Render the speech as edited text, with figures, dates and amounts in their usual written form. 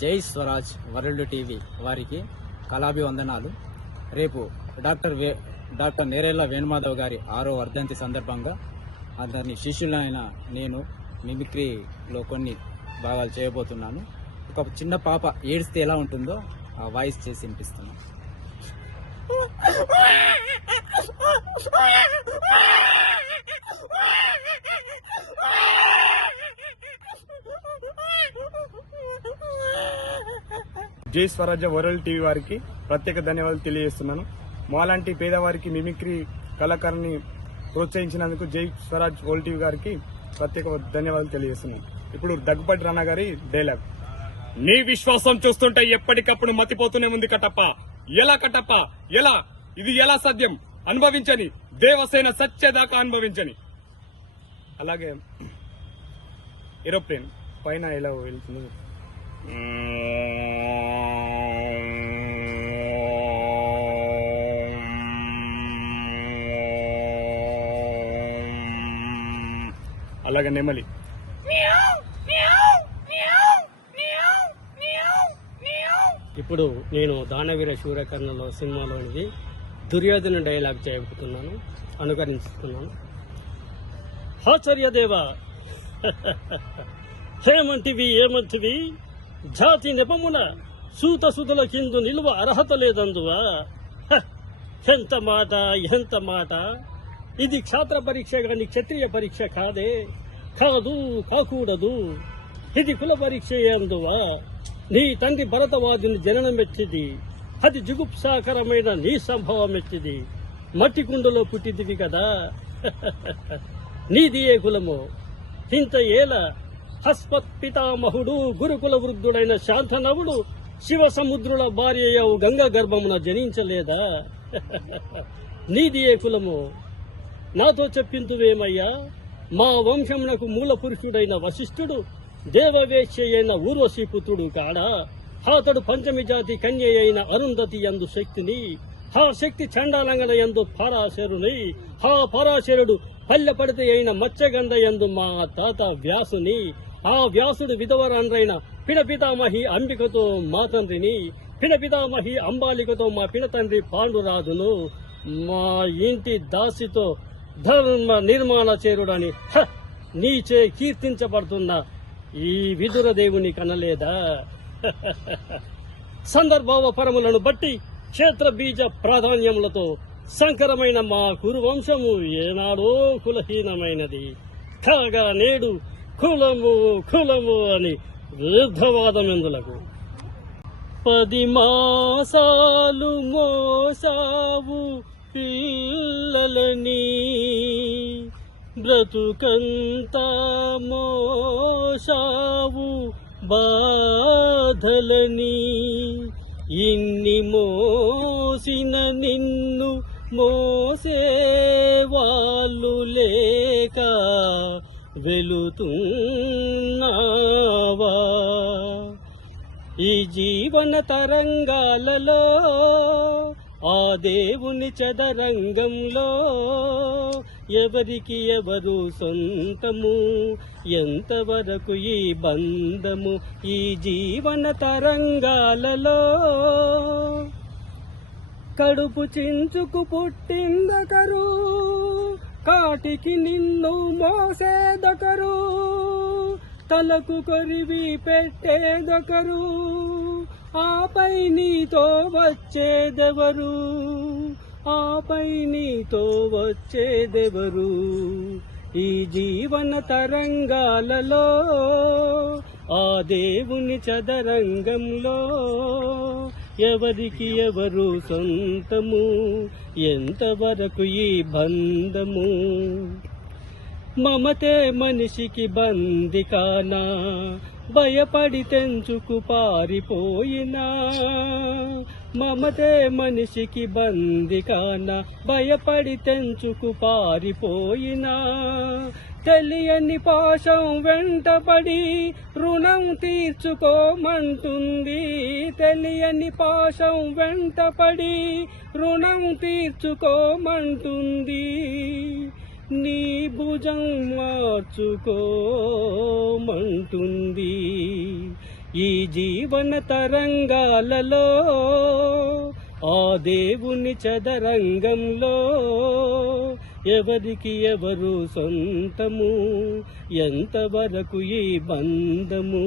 జై Swaraj world TV వారికి కళాభివందనాలు. రేపు డాక్టర్ నేరేళ్ల వేణుమాధవ్ గారి 6వ వర్ధంతి సందర్భంగా అతని శిష్యులైన నేను మిమిక్రీలో కొన్ని భాగాలు చేయబోతున్నాను. ఒక చిన్న పాప ఏడిస్తే ఎలా ఉంటుందో ఆ వాయిస్ చేసి వినిపిస్తున్నాను. జై స్వరాజ్య వరల్డ్ టీవీ వారికి ప్రత్యేక ధన్యవాదాలు తెలియజేస్తున్నాను. మాలాంటి పేదవారికి మిమిక్రీ కళాకారుని ప్రోత్సహించినందుకు జై స్వరాజ్ వరల్డ్ టీవీ గారికి ప్రత్యేక ధన్యవాదాలు తెలియజేస్తున్నాను. ఇప్పుడు దగ్గుపాటి రానా గారి డైలాగ్. నీ విశ్వాసం చూస్తుంటే ఎప్పటికప్పుడు మతిపోతూనే ఉంది కట్టప్ప. ఎలా కట్టప్ప, ఎలా? ఇది ఎలా సాధ్యం? అనుభవించని దేవసేన సత్యదాకా అనుభవించని. అలాగే ఏరోప్లేన్ పైన ఎలా వెళ్తుంది? అలాగే నెమలి. ఇప్పుడు నేను దానవీర శూరకర్ణలో సినిమాలోనిది దుర్యోధన డైలాగ్ చేయబోతున్నాను, అనుకరిస్తున్నాను. ఆచార్యదేవ, హేమంటివి ఏమంటివి? జాతి నెపమున సూత సుతుల కిందు నిలువ అర్హత లేదందువా? ఎంత మాట, ఎంత మాట! ఇది క్షాత్ర పరీక్ష గాని క్షత్రియ పరీక్ష కాదే, కాదు, కాకూడదు. ఇది కుల పరీక్ష అందువా? నీ తండ్రి భరతవాదిని జననమెచ్చిది, అది జుగుప్సాకరమైన నీ సంభవం ఎచ్చిది. మట్టి కుండలో పుట్టిదివి కదా. నీది ఏ కులము? ఇంత ఏల హస్పత్ పితామహుడు గురుకుల వృద్ధుడైన శాంతనవుడు శివ సముద్రుల భార్యయవు గంగా గర్భమున జనించలేదా? నీది ఏ కులము? నాతో చెప్పింతువేమయ్యా? మా వంశమునకు మూల పురుషుడైన వశిష్ఠుడు దేవవేశ్య అయిన ఊర్వశీపుత్రుడు కాడా? అతడు పంచమి జాతి కన్య అయిన అరుంధతి యందు శక్తిని, ఆ శక్తి చండాలంగన యందు పరాశరుని, ఆ పరాశరుడు పల్లెపడితే అయిన మత్స్యగంధ యందు మా తాత వ్యాసుని, ఆ వ్యాసుడు విధవరాండ్రైన పిడపితామహి అంబికతో మా తండ్రిని, పిడపితామహి అంబాలికతో మా పిడతండ్రి పాండురాజును, మా ఇంటి దాసితో ధర్మ నిర్మాణ చేరుడని నీచే కీర్తించబడుతున్న ఈ విదుర దేవుని కనలేదా? సందర్భావపరములను బట్టి క్షేత్ర బీజ ప్రాధాన్యములతో సంకరమైన మా కురువంశము ఏనాడో కులహీనమైనది కాగా నేడు కులము కులము అని వృద్ధవాదమెందులకు. 10 మాసాలు మోసావు పిల్లలని, బ్రతుకంతా మోసావు బాధలని. ఇన్ని మోసిన నిన్ను మోసేవాళ్ళు లేక వెలుతున్నావా? ఈ జీవన తరంగాలలో ఆ దేవుని చదరంగంలో ఎవరికి ఎవరు సొంతము? ఎంతవరకు ఈ బంధము? ఈ జీవన తరంగాలలో కడుపు చించుకు పుట్టిందొకరు, కాటికి నిన్ను మోసేదొకరు, తలకు కొరివి పెట్టేదొకరు, ఆపై నీతో వచ్చేదెవరు? ఆపై నీతో వచ్చేదెవరు? ఈ జీవన తరంగాలలో ఆ దేవుని చదరంగంలో ఎవరికి ఎవరు సొంతము? ఎంతవరకు ఈ బంధము? మమతే మనిషికి బందికానా, భయపడి తెంచుకు పారిపోయినా. మమతే మనిషికి బందికానా, భయపడి తెంచుకు పారిపోయినా. తెలియని పాశం వెంటపడి రుణం తీర్చుకోమంటుంది. తెలియని పాశం వెంటపడి రుణం తీర్చుకోమంటుంది. నీ భుజం మార్చుకోమంటుంది. ఈ జీవన తరంగాలలో ఆ దేవుని చదరంగంలో ఎవరికి ఎవరు సొంతము, ఎంతవరకు ఈ బంధము.